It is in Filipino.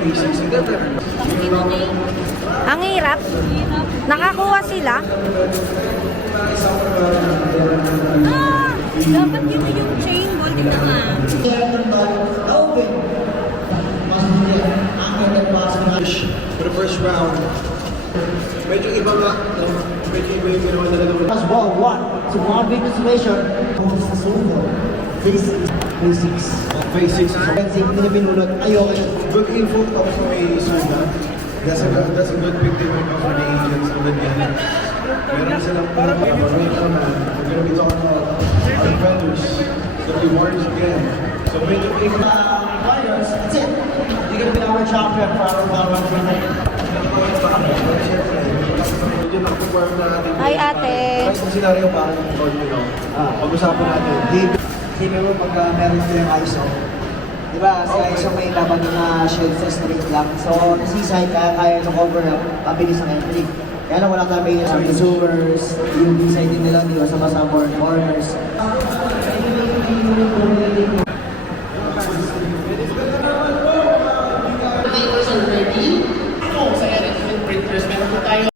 basics. Hindi na. Ang hirap. Nakakuha sila. Dapat yun yung chain ball din naman. For the first round, medyo iba nga, no? Medyo iba yung ginawa nila naman. As well, one. So one big situation. Sa sundo. Basics. Phase 6 is Kasi hindi na pinulot. Ayoko yun. good info tapos may suga. That's a good pick din for the agents and the ganyan. Meron silang parang right now, man, we're gonna be talking about our vendors. So we warned again. So medyo Warriors, that's it. You're gonna be our champion for our power tonight. medyo nag-perform na natin. Hi, ate. Kahit yung scenario parang yung call nyo, pag-usapan natin. Sige mo pag meron ko yung ISO. Diba, sa ISO may laban na shield sa straight lang. So, nasiside kaya ito cover up, pabilis ang entry. Kaya lang wala kami yung pursuers, yung B-side din nila, di ba, sa more corners.